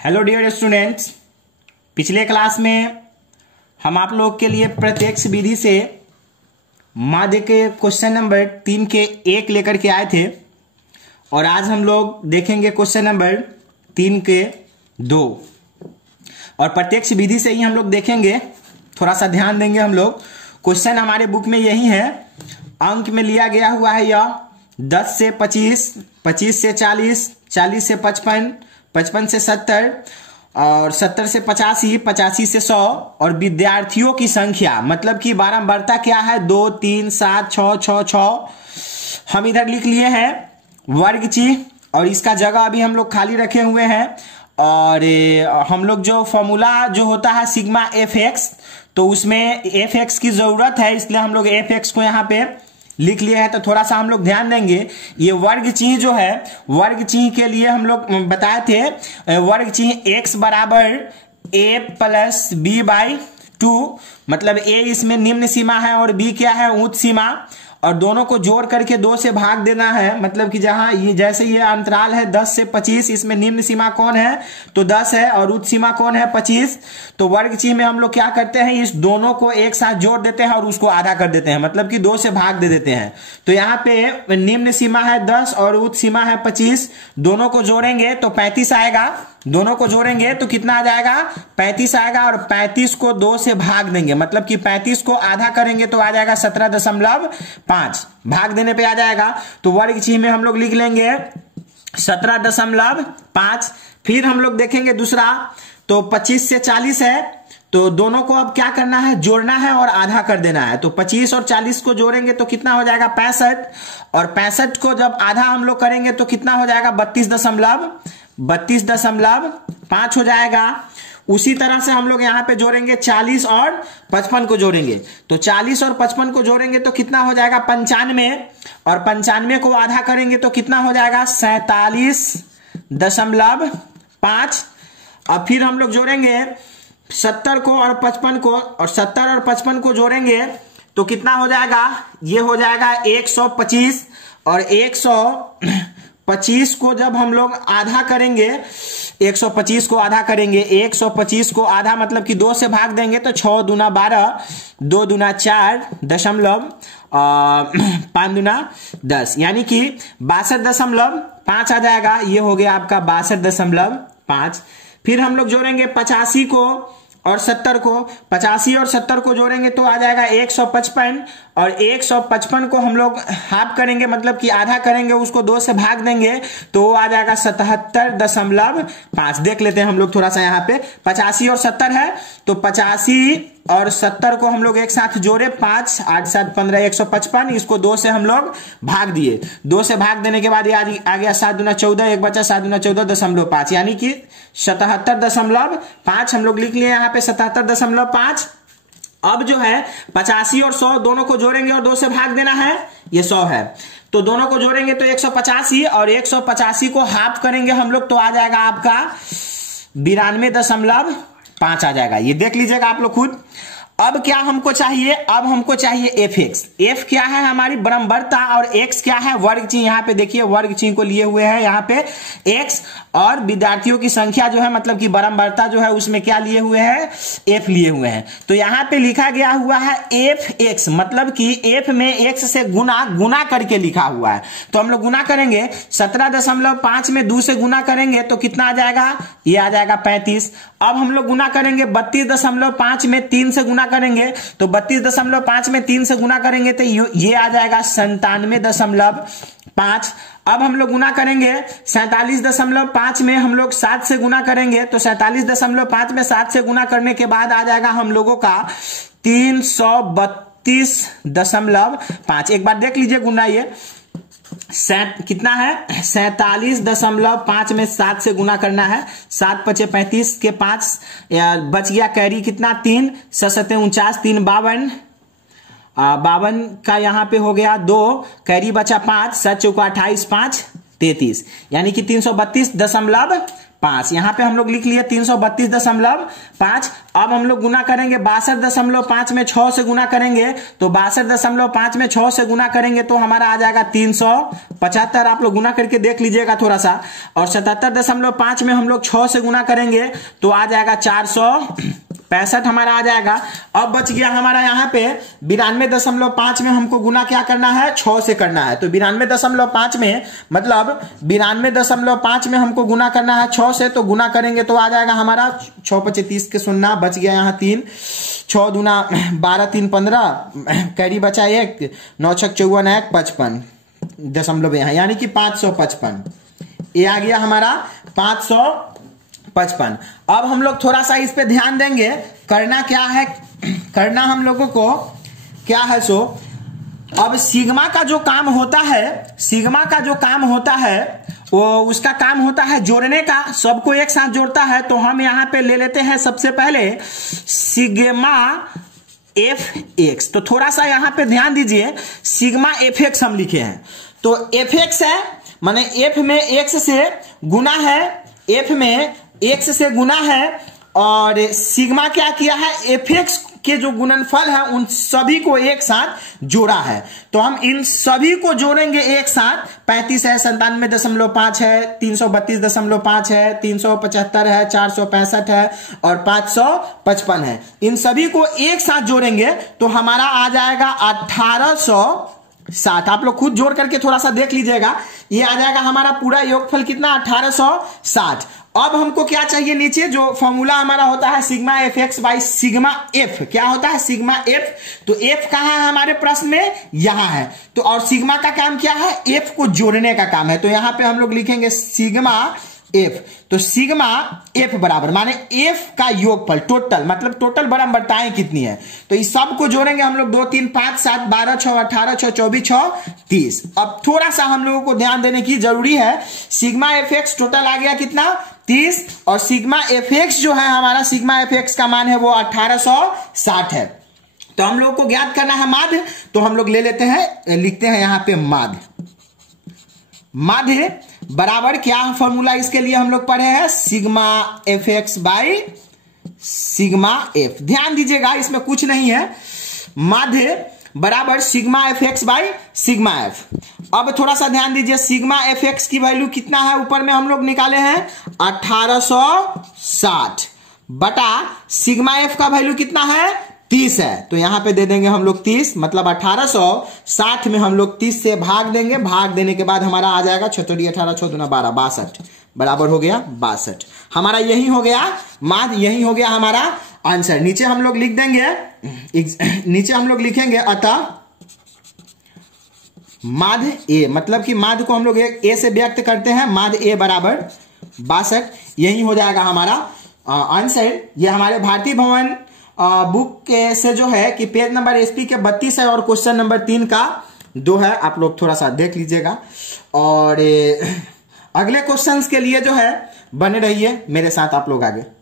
Hello dear students, पिछले class में हम आप लोग के लिए प्रत्यक्ष विधि से माध्य के क्वेश्चन नंबर 3 के 1 लेकर के आए थे और आज हम लोग देखेंगे क्वेश्चन नंबर 3 के 2 और प्रत्यक्ष विधि से ही हम लोग देखेंगे। थोड़ा सा ध्यान देंगे हम लोग। क्वेश्चन हमारे बुक में यही है, अंक में लिया गया हुआ है यह 10 से 25, 25 से 40, 40 से 55, 55 से 70 और 70 से 85, 85 से 100 और विद्यार्थियों की संख्या मतलब कि बारंबारता क्या है 2, 3, 7, 6, 6, 6 हम इधर लिख लिए हैं वर्ग चिन्ह और इसका जगह अभी हम लोग खाली रखे हुए हैं। और हम लोग जो फॉर्मूला जो होता है सिग्मा एफ एक्स, तो उसमें एफ एक्स की जरूरत है, इसलिए हम लोग एफ एक्स को यहाँ पे लिख लिए हैं। तो थोड़ा सा हम लोग ध्यान देंगे। ये वर्ग चिन्ह जो है, वर्ग चिन्ह के लिए हम लोग बताए थे वर्ग चिन्ह x बराबर a प्लस b बाई 2, मतलब a इसमें निम्न सीमा है और b क्या है उच्च सीमा, और दोनों को जोड़ करके 2 से भाग देना है। मतलब कि जहां ये जैसे ये अंतराल है 10 से 25, इसमें निम्न सीमा कौन है तो 10 है और उच्च सीमा कौन है 25। तो वर्ग चिन्ह में हम लोग क्या करते हैं, इस दोनों को एक साथ जोड़ देते हैं और उसको आधा कर देते हैं, मतलब कि 2 से भाग दे देते हैं। तो यहाँ पे निम्न सीमा है 10 और उच्च सीमा है 25, दोनों को जोड़ेंगे तो 35 आएगा। दोनों को जोड़ेंगे तो कितना आ जाएगा 35 आएगा और 35 को 2 से भाग देंगे, मतलब कि 35 को आधा करेंगे तो आ जाएगा 17.5, भाग देने पे आ जाएगा। तो वर्ग चिन्ह में हम लोग लिख लेंगे 17.5। फिर हम लोग देखेंगे दूसरा, तो 25 से 40 है, तो दोनों को अब क्या करना है, जोड़ना है और आधा कर देना है। तो 25 और 40 को जोड़ेंगे तो कितना हो जाएगा 65, और 65 को जब आधा हम लोग करेंगे तो कितना हो जाएगा 32.5 हो जाएगा। उसी तरह से हम लोग यहाँ पे जोड़ेंगे 40 और 55 को जोड़ेंगे, तो 40 और 55 को जोड़ेंगे तो कितना हो जाएगा 95, और 95 को आधा करेंगे तो कितना हो जाएगा 47.5। अब फिर हम लोग जोड़ेंगे 70 को और 55 को, और 70 और 55 को जोड़ेंगे तो कितना हो जाएगा, ये हो जाएगा 125, और 125 को जब हम लोग आधा करेंगे, 125 को आधा करेंगे, 125 को आधा मतलब कि 2 से भाग देंगे तो 6 दूना 12, 2 दूना 4 दशमलव 5 दूना 10, यानी कि 62.5 आ जाएगा। ये हो गया आपका 62.5। फिर हम लोग जोड़ेंगे 85 को और 70 को, 85 और 70 को जोड़ेंगे तो आ जाएगा 155, और 155 को हम लोग हाफ करेंगे मतलब कि आधा करेंगे, उसको 2 से भाग देंगे तो आ जाएगा 77.5। देख लेते हैं हम लोग थोड़ा सा यहाँ पे, 85 और 70 है तो 85 और 70 को हम लोग एक साथ जोड़े 5, 8, 7, 15, 155, इसको 2 से हम लोग भाग दिए। 2 से भाग देने के बाद ये आ गया 7 दूना 14, एक बचा 7 दूना 14.5, यानी कि 77.5 हम लोग लिख लिए यहाँ पे 77.5। अब जो है 85 और 100 दोनों को जोड़ेंगे और 2 से भाग देना है, ये 100 है, तो दोनों को जोड़ेंगे तो 185 और 185 को हाफ करेंगे हम लोग तो आ जाएगा आपका 92.5 आ जाएगा। ये देख लीजिएगा आप लोग खुद। अब क्या हमको चाहिए, अब हमको चाहिए एफ एक्स। एफ क्या है हमारी बारंबारता और एक्स क्या है वर्ग चिन्ह। यहाँ पे देखिए वर्ग चिन्ह को लिए हुए हैं यहाँ पे एक्स, और विद्यार्थियों की संख्या जो है मतलब कि बारंबारता जो है उसमें क्या लिए हुए हैं, एफ लिए हुए हैं। तो यहाँ पे लिखा गया हुआ है एफ एक्स, मतलब कि एफ में एक्स से गुना करके लिखा हुआ है। तो हम लोग गुना करेंगे 17.5 में 2 से गुना करेंगे तो कितना आ जाएगा, ये आ जाएगा 35। अब हम लोग गुना करेंगे 32.5 में 3 से गुना करेंगे तो 32.5 में 3 से गुना करेंगे तो ये आ जाएगा 97.5। अब हम लोग गुना करेंगे 47.5 में हम लोग 7 से गुना करेंगे तो 47.5 में 7 से गुना करने के बाद आ जाएगा हम लोगों का 332.5। एक बार देख लीजिए गुना, ये कितना है 47.5 में 7 से गुना करना है, 7 पचे 35 के 5 बच गया, कैरी कितना 3, 7 49, 3 52, 52 का यहाँ पे हो गया 2, कैरी बचा 5, 7 चौका 28, 5 33, यानी कि 332.5 5। यहाँ पे हम लोग लिख लिए 332.5। अब हम लोग गुना करेंगे 62.5 में 6 से गुना करेंगे, तो 62.5 में 6 से गुना करेंगे तो हमारा आ जाएगा 375। आप लोग गुना करके देख लीजिएगा थोड़ा सा। और 77.5 में हम लोग 6 से गुना करेंगे तो आ जाएगा 465 हमारा आ जाएगा। अब बच गया हमारा यहाँ पे 92.5 में हमको गुना क्या करना है, 6 से करना है। तो 92.5 में मतलब 92.5 में हमको गुना करना है 6 से, तो गुना करेंगे तो आ जाएगा हमारा 6 × 30 के 0, बच गया यहाँ 3, 6 दूना 12, 3 15, कैरी बचा 1, 9 6 54, 1 55 दशमलव यहाँ, यानी कि 555। ये आ गया हमारा 555। अब हम लोग थोड़ा सा इस पे ध्यान देंगे। करना क्या है, करना हम लोगों को क्या है सो, अब सिग्मा का जो काम होता है, सिग्मा का जो काम होता है वो उसका काम होता है जोड़ने का, सबको एक साथ जोड़ता है। तो हम यहां पे ले लेते हैं सबसे पहले सिग्मा fx। तो थोड़ा सा यहां पे ध्यान दीजिए, सिग्मा fx हम लिखे हैं, तो fx है माने f में x से गुना है, f में x से गुना है, और सिग्मा क्या किया है, fx के जो गुणनफल है उन सभी को एक साथ जोड़ा है। तो हम इन सभी को जोड़ेंगे एक साथ। 35 है, 97.5 है, 332.5 है, 375 है, 465 है और 555 है। इन सभी को एक साथ जोड़ेंगे तो हमारा आ जाएगा 1860। आप लोग खुद जोड़ करके थोड़ा सा देख लीजिएगा। ये आ जाएगा हमारा पूरा योगफल कितना, 1860। अब हमको क्या चाहिए, नीचे जो फॉर्मूला हमारा होता है sigma fx by sigma f, क्या होता है सिग्मा f। तो f कहां है हमारे प्रश्न में, यहां है। तो और सिग्मा का काम क्या है, f को जोड़ने का काम है। तो यहां पे हम लोग लिखेंगे सिग्मा f। तो सिग्मा f बराबर माने f का योगफल, टोटल मतलब टोटल बराबरताएं कितनी है, तो इस सब को जोड़ेंगे हम लोग 2 3 5 7 12 6 18 6 24 6 30। अब थोड़ा सा हम लोगों को ध्यान देने की जरूरी है। सिग्मा fx टोटल आ गया कितना, 30, और सिग्मा fx जो है हमारा, सिग्मा fx का मान है वो 1860 है। तो हम लोग को ज्ञात करना है माध्य, तो हम लोग ले लेते हैं, लिखते हैं यहां पे माध्य। माध्य बराबर क्या फॉर्मूला इसके लिए हम लोग पढ़े हैं, sigma fx by sigma f। ध्यान दीजिएगा इसमें कुछ नहीं है, माध्य बराबर sigma fx by sigma f। अब थोड़ा सा ध्यान दीजिए, सिग्मा fx की वैल्यू कितना है, ऊपर में हम लोग निकाले हैं 1860 बटा सिग्मा f का वैल्यू कितना है, 30 है। तो यहां पे दे देंगे हम लोग 30, मतलब 1860 में हम लोग 30 से भाग देंगे। भाग देने के बाद हमारा आ जाएगा 18 18 6 12 62 बराबर हो गया 62। हमारा यही हो गया माध्य, यही हो गया हमारा आंसर। नीचे हम लोग लिख देंगे, नीचे हम लोग लिखेंगे अतः माध्य ए, मतलब कि माध्य को हम लोग ए से व्यक्त करते हैं, माध्य ए बराबर 62। यही हो जाएगा हमारा आंसर। ये हमारे भारतीय भवन बुक के से जो है कि पेज नंबर एसपी के 32 है और क्वेश्चन नंबर 3 का 2 है। आप लोग थोड़ा सा देख लीजिएगा और अगले क्वेश्चंस के लिए जो है बने रहिए मेरे साथ आप लोग आगे।